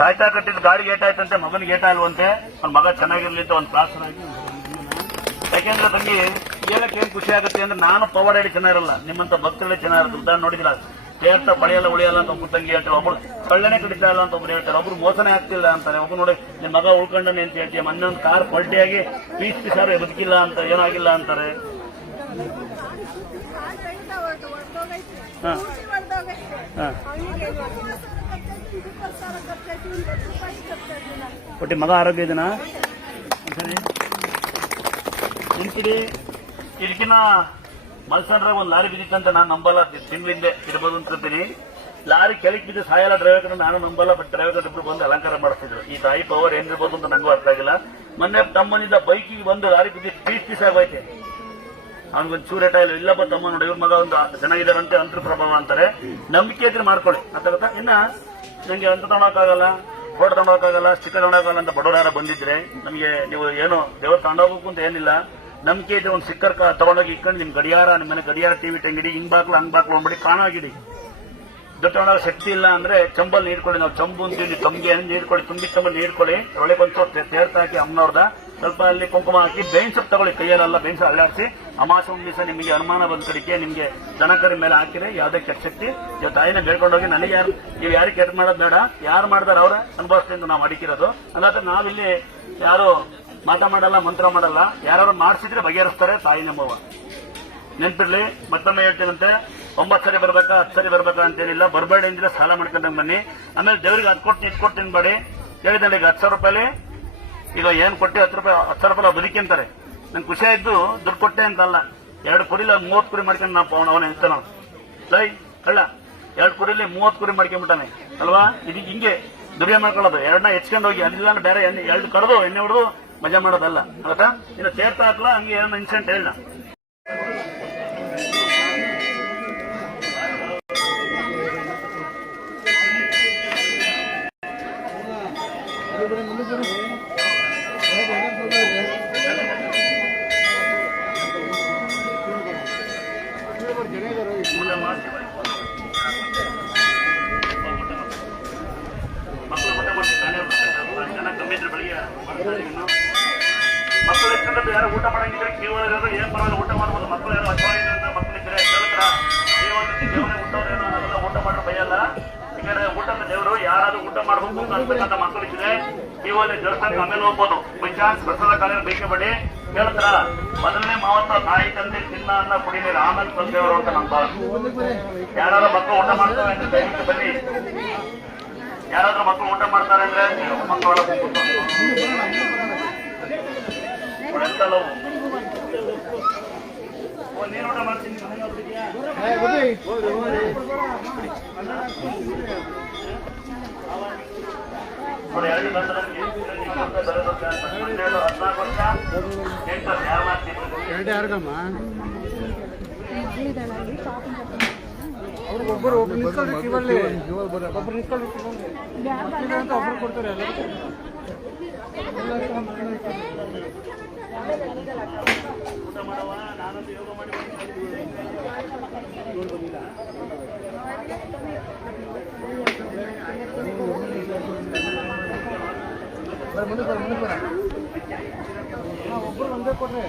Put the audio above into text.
ತಾಯ್ತಾ ಕಟ್ಟಿದ ಗಾಡಿಗೆ ಏಟಾಯ್ತಂತೆ, ಮಗನಿಗೆ ಏಟಾಲ್ವಂತೆ. ಅವ್ನ ಮಗ ಚೆನ್ನಾಗಿರ್ಲಿ ಅಂತ ಒಂದು ಪ್ರಾರ್ಥನಾಗಿ. ಯಾಕೆಂದ್ರೆ ತಂಗಿ ಹೇಳಕ್ಕೆ ಏನ್ ಖುಷಿ ಆಗುತ್ತೆ ಅಂದ್ರೆ, ನಾನು ಪವರ್ ಹೇಳಿ ಚೆನ್ನಾಗಿರಲ್ಲ, ನಿಮ್ಮಂತ ಭಕ್ತರೇ ಚೆನ್ನಾಗಿರುತ್ತೆ. ಉದಾಹರಣೆ ನೋಡಿದಿಲ್ಲ, ತೀರ್ಥ ಪಡೆಯಲ್ಲ ಉಳಿಯಲ್ಲ ಅಂತ ಒಬ್ಬರು ತಂಗಿ ಹೇಳ್ತಾರೆ, ಒಬ್ರು ಕಳ್ಳನೆ ಕಡಿತಾ ಇಲ್ಲ ಅಂತ ಒಬ್ರು ಹೇಳ್ತಾರೆ, ಒಬ್ರು ಮೋಸನೇ ಆಗ್ತಿಲ್ಲ ಅಂತಾರೆ, ಒಬ್ರು ನೋಡಿ ನಿಮ್ ಮಗ ಉಳ್ಕೊಂಡನೆ ಅಂತ ಹೇಳ್ತೀಯ, ಮೊನ್ನೆ ಒಂದು ಕಾರ್ ಪಲ್ಟಿಯಾಗಿ ಪೀಸ್ ಪೀಸಾರು ಬದುಕಿಲ್ಲ ಅಂತ, ಏನಾಗಿಲ್ಲ ಅಂತಾರೆ. ಒಟ್ಟಿ ಮಗ ಆರೋಗ್ಯ ಇದೆನಾ? ಸರಿ ನಿಂತಿಡಿ. ಇದಕ್ಕಿನ್ನ ಮಲ್ಸಂಡ್ರಾಗ ಒಂದು ಲಾರಿ ಬಿದ್ದಿತ್ತಂತ ನಾನು ನಂಬಲ್ಲ, ತಿಂಗಳಿಂದೆ ಇರ್ಬೋದು ಅಂತೀನಿ. ಲಾರಿ ಕೆಳಗೆ ಬಿದ್ದು ಸಾಯಲ್ಲ ಡ್ರೈವರ್, ನಾನು ನಂಬಲ್ಲ. ಬಟ್ ಡ್ರೈವರ್ ಇಬ್ರು ಬಂದು ಅಲಂಕಾರ ಮಾಡಿಸ್ತಿದ್ರು. ಈ ತಾಯಿ ಪವರ್ ಏನಿರ್ಬೋದು ಅಂತ ನಂಗೂ ಅರ್ಥ ಆಗಿಲ್ಲ. ಮೊನ್ನೆ ತಮ್ಮನಿಂದ ಬೈಕಿಗೆ ಬಂದು ಲಾರಿ ಬಿದ್ದು ಪೀಸ್ ಆಗೋಯ್ತೆ. ಅವ್ನಿಗೊಂದು ಚೂರೇಟ ಇಲ್ಲ. ಇಲ್ಲಪ್ಪ ತಮ್ಮ ನೋಡಿ, ಇವ್ರ ಮಗ ಒಂದು ಚೆನ್ನಾಗಿದಾರಂತೆ, ಅಂತರ ಪ್ರಭಾವ ಅಂತಾರೆ. ನಂಬಿಕೆ ಇದ್ರೆ ಮಾಡ್ಕೊಳ್ಳಿ ಅಂತ. ಇನ್ನ ನಂಗೆ ಅಂತ ತಗೊಳಕ್ಕಾಗಲ್ಲ, ಫೋಟೋ ತಗೊಳಕ್ಕಾಗಲ್ಲ, ಸ್ಟಿಕ್ಕರ್ ತಗೊಳಕ್ಕಾಗಲ್ಲ ಅಂತ ಬಡವರಾರ ಬಂದಿದ್ರೆ ನಮಗೆ ನೀವು ಏನು ದೇವ್ರ ತಗೊಂಡೋಗ್ಬೇಕು ಅಂತ ಏನಿಲ್ಲ. ನಂಬಿಕೆ ಇದ್ರೆ ಒಂದು ಸ್ಟಿಕ್ಕರ್ ತಗೊಂಡೋಗಿ ಇಟ್ಕೊಂಡು ನಿಮ್ ಗಡಿಯಾರ, ನಿಮ್ಮ ಮನೆ ಗಡಿಯಾರ ಟಿವಿ ಟಂಗಿಡಿ, ಹಿಂಗ್ ಬಾಕ್ಲು ಹಂಗ್ ಬಾಕ್ಲು ಅಂದ್ಬಿಡಿ, ಕಾಣಾಗಿಡಿ. ದೊಡ್ಡ ಶಕ್ತಿ ಇಲ್ಲ ಅಂದ್ರೆ ಚಂಬಲ್ ನೀಡ್ಕೊಳ್ಳಿ. ನಾವು ಚಂಬು ಅಂತೀವಿ, ತಮ್ಗೆ ನೀಡ್ಕೊಳ್ಳಿ, ತುಂಬಿ ಚಂಬಲ್ ನೀಡ್ಕೊಳ್ಳಿ. ಒಳಗೆ ಒಂದು ತೀರ್ಥ ಹಾಕಿ ಅಮ್ಮನವ್ರದ ಸ್ವಲ್ಪ ಅಲ್ಲಿ ಕುಂಕುಮ ಹಾಕಿ ಬೇವಿನ ಸೊಪ್ಪು ತಗೊಳ್ಳಿ, ಕೈಯಲ್ಲೆಲ್ಲ ಬೇವಿನ ಸೊಪ್ಪು ಅಲ್ಲಾಡಿಸಿ. ಅಮಾವಾಸ್ಯೆ ಒಂದು ದಿವಸ ನಿಮಗೆ ಅನುಮಾನ ಬಂದ ಕಡೆಗೆ ನಿಮ್ಗೆ ದನಕರಿ ಮೇಲೆ ಹಾಕಿದ್ರೆ ಯಾವುದೇ ಕೆಟ್ಟ ಶಕ್ತಿ ನೀವು ತಾಯಿನ ಬೇಡ್ಕೊಂಡೋಗಿ, ನನಗೆ ಯಾರು ನೀವು ಯಾರಿಗೆ ಕೆಟ್ಟ ಮಾಡೋದು ಬೇಡ, ಯಾರು ಮಾಡ್ದಾರ ಅವ್ರ ಅನುಭವಿಸ್ತಿಂದ ನಾವು ಅಡಿಕಿರೋದು. ಅದಾದ್ರೆ ನಾವಿಲ್ಲಿ ಯಾರು ಮಾತ ಮಾಡಲ್ಲ, ಮಂತ್ರ ಮಾಡಲ್ಲ. ಯಾರು ಮಾಡಿಸಿದ್ರೆ ಬಗೆಹರಿಸ್ತಾರೆ ತಾಯಿ ನಮ್ಮವ್ವ. ನೆನ್ಪಿರ್ಲಿ, ಮತ್ತೊಮ್ಮೆ ಹೇಳ್ತೀನಂತೆ, 9 ಸರಿ ಬರ್ಬೇಕಾ 10 ಸರಿ ಬರ್ಬೇಕಾ ಅಂತೇನಿಲ್ಲ. ಬರಬೇಡಿ ಅಂದ್ರೆ ಸಾಲ ಮಾಡ್ಕೊಂಡಂಗೆ ಬನ್ನಿ. ಆಮೇಲೆ ದೇವರಿಗೆ 10 ಕೊಟ್ಟು ಇದು ಕೊಟ್ಟು ತಿನ್ಬೇಡಿ. ಹೇಳಿದ್ರೆ ಈಗ 10,000 ರೂಪಾಯಿ ಈಗ ಏನ್ ಕೊಟ್ಟು 10,000 ರೂಪಾಯಿ ಬದುಕಿಂತಾರೆ. ನಂಗೆ ಖುಷಿ ಆಯ್ತು, ದುಡ್ಡು ಕೊಟ್ಟೆ ಅಂತಲ್ಲ. 2 ಕುರಿಲ 30 ಕುರಿ ಮಾಡ್ಕೊಂಡು ನಾವು ಅವನ ಇರ್ತಾನ ಲೈ ಕಳ್ಳ. 2 ಕುರಿಲಿ 30 ಕುರಿ ಮಾಡ್ಕೊಂಡ್ಬಿಟ್ಟಾನೆ ಅಲ್ವಾ. ಇದು ಹಿಂಗೆ ದುರ್ಯ ಮಾಡ್ಕೊಳ್ಳೋದು. 2ನ ಹೆಚ್ಕೊಂಡು ಹೋಗಿ ಅದಿಲ್ಲ ಅಂದ್ರೆ ಬೇರೆ 2 ಕಡ್ದು ಎಣ್ಣೆ ಹೊಡೆದು ಮಜಾ ಮಾಡೋದಲ್ಲ. ಆಯ್ತಾ? ಇನ್ನು ತೀರ್ಥ ಹಾಕ್ಲಾ ಹಂಗೆ ಏನೋ ಇನ್ಸಿಡೆಂಟ್ ಹೇಳಿಲ್ಲ. ಮಕ್ಕಳು ಎಷ್ಟಂದ್ರೆ ಯಾರು ಊಟ ಮಾಡಂಗಿದ್ರೆ ಕೇವಲ ಏನ್ ಬರೋದು ಊಟ ಮಾಡ್ಬೋದು. ಮಕ್ಕಳು ಯಾರು ಅಜ್ವಾಯಿದ್ರೆ ಮಕ್ಕಳಿದ್ರೆ ಕೇಳ್ತಾರ ದೇವರೇ ಊಟವ್ರೇನೋ ಊಟ ಮಾಡ್ರೆ ಭಯಲ್ಲ. ಯಾಕಂದ್ರೆ ಊಟದ ದೇವರು ಯಾರಾದ್ರೂ ಊಟ ಮಾಡ್ಬೇಕು ಅನ್ಬೇಕಂತ ಮಕ್ಕಳಿದ್ರೆ ಕೇವಲ ದೇವಸ್ಥಾನಕ್ಕೆ ಆಮೇಲೆ ಹೋಗ್ಬೋದು. ಬೈ ಚಾನ್ಸ್ ಪ್ರಸಾದ ಕಾಲ ಬೇಕಬೇಡಿ ಹೇಳ್ತಾರ. ಮೊದಲನೇ ಮಾವತ್ತ ತಾಯಿ ತಂದೆ ತಿನ್ನ ಅನ್ನ ಕುಡಿ ನೀರು ಆಮೇಲೆ ತಂದೆಯವರು ಅಂತ ನಮ್ಮ ಯಾರಾದ್ರೂ ಮಕ್ಕಳು ಊಟ ಮಾಡ್ತಾರೆ ಅಂದ್ರೆ ದಯವಿಟ್ಟು ಬನ್ನಿ. ಯಾರಾದ್ರೂ ಮಕ್ಕಳು ಊಟ ಮಾಡ್ತಾರೆ ಅಂದ್ರೆ ಮಕ್ಕಳ ನೀನು ಊಟ ಮಾಡ್ತೀನಿ ನೋಡಿ. 2 14 ವರ್ಷ 8 ವರ್ಷ ಯಾರು ಮಾಡ್ತೀನಿ ಒಬ್ಬರು ನಿಂತ್ಕೊಳ್ಬೇಕು. ಒಬ್ಬರು ನಿಂತ್ಕೊಳ್ಬೇಕು ಅಂತ ಒಬ್ಬರು ಕೊಡ್ತಾರೆ. ಊಟ ಮಾಡವ ನಾನಂತೂ ಯೋಗ ಮಾಡಿ ಒಬ್ಬರು ಒಂದೇ ಕೊಟ್ರೆ